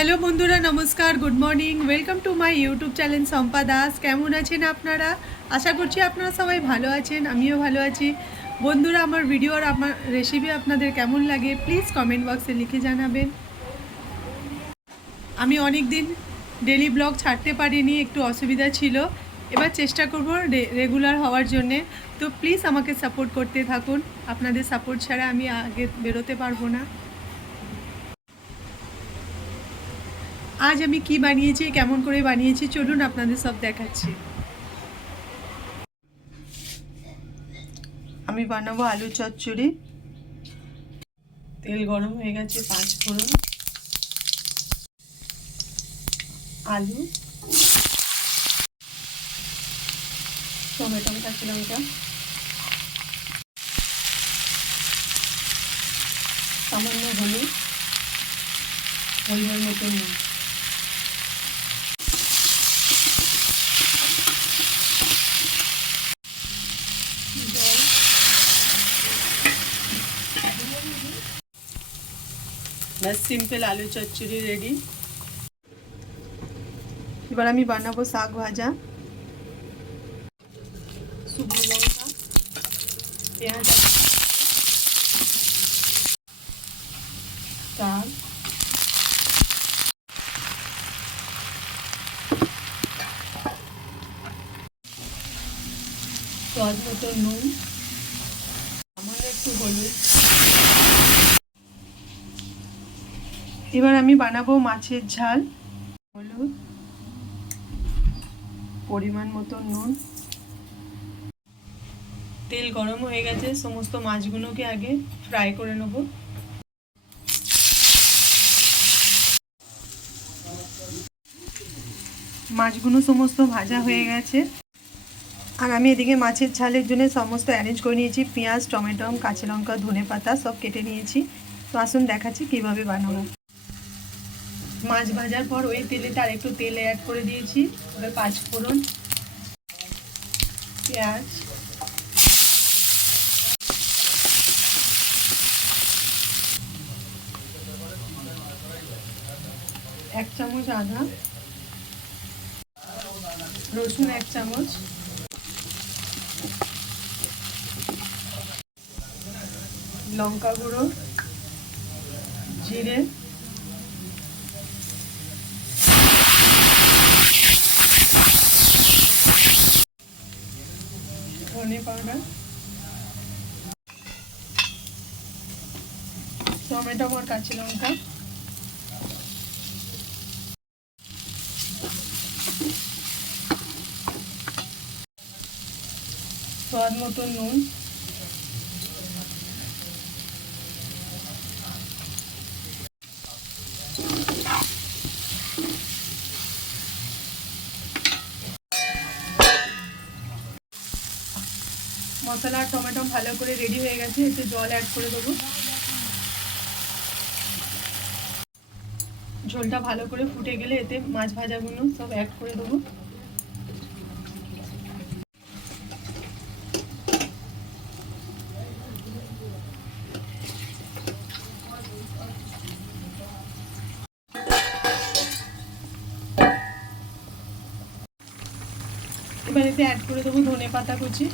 Hello বন্ধুরা, নমস্কার, good morning, welcome to my YouTube channel Shampa Das. কেমন আছেন আপনারা? আশা করছি আপনারা সবাই ভালো আছেন, আমিও ভালো আছি। বন্ধুরা, আমার ভিডিও আর আমার রেসিপি আপনাদের কেমন লাগে প্লিজ কমেন্ট বক্সে লিখে জানাবেন। আমি অনেক দিন ডেলি ব্লগ ছাড়তে পারিনি, একটু অসুবিধা ছিল। এবার চেষ্টা করব রেগুলার হওয়ার জন্যে। তো প্লিজ আমাকে সাপোর্ট করতে থাকুন, আপনাদের সাপোর্ট ছাড়া আমি আগে বেরোতে পারবো না। আজ আমি কি বানিয়েছি, কেমন করে বানিয়েছি, চলুন আপনাদের সব দেখাচ্ছি। আমি বানাবো আলু চচ্চড়ি। তেল গরম হয়ে গেছে, 5 ফোড়ন, আলু, টমেটো, কাঁচা লঙ্কা, সামান্য হলুদ, পরিমাণ মতো নুন। ব্যাস, সিম্পল আলু চচ্চড়ি রেডি। এবার আমি বানাবো শাক ভাজা। শুকনো লঙ্কা, পেঁয়াজ, চাল, স্বাদ মতো নুন, সামান্য একটু হলুদ। এবার আমি বানাবো মাছের ঝাল। হলুদ, পরিমাণ মতো নুন। তেল গরম হয়ে গেছে, সমস্ত মাছগুলোকে আগে ফ্রাই করে নেব। মাছগুলো সমস্ত ভাজা হয়ে গেছে, আর আমি এদিকে মাছের ঝালের জন্য সমস্ত অ্যারেঞ্জ করে নিয়েছি। পেঁয়াজ, টমেটো, কাঁচা লঙ্কা, ধনেপাতা সব কেটে নিয়েছি। তো আসুন দেখাচ্ছি কীভাবে বানাবো। মাছ ভাজার পর ওই তেলেতে আর একটু তেল অ্যাড করে দিয়েছি। এবার 5 ফোড়ন, পেঁয়াজ, এক চামচ আদা, রসুন 1 চামচ, লঙ্কা গুঁড়ো, জিরে, ধনে পাউডার, টমেটো আর কাঁচা লঙ্কা, স্বাদ মতো নুন, মশলা আর টমেটো ভালো করে রেডি হয়ে গেছে। এতে জল অ্যাড করে দেবো। ঝোলটা ভালো করে ফুটে গেলে এতে মাছ ভাজাগুলো সব অ্যাড করে দেবো। এবার এতে অ্যাড করে দেবো ধনে পাতা কুচি।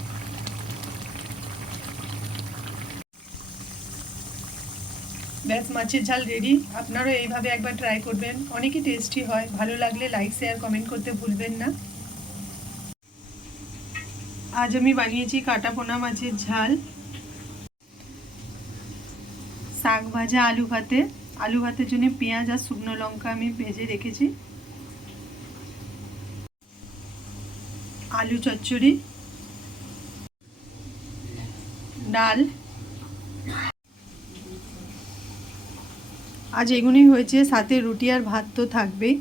ব্যাস, মাছের ঝাল রেডি। আপনারা এইভাবে একবার ট্রাই করবেন, অনেকই টেস্টি হয়। ভালো লাগলে লাইক, শেয়ার, কমেন্ট করতে ভুলবেন না। আজ আমি বানিয়েছি কাটা পোনা মাছের ঝাল, শাক ভাজা, আলু ভাতে। আলু ভাতের জন্য পেঁয়াজ আর শুকনো লঙ্কা আমি ভেজে রেখেছি। আলু চচ্চড়ি, ডাল। আজ এগুলোই হয়েছে, সাথে রুটি আর ভাত তো থাকবেই।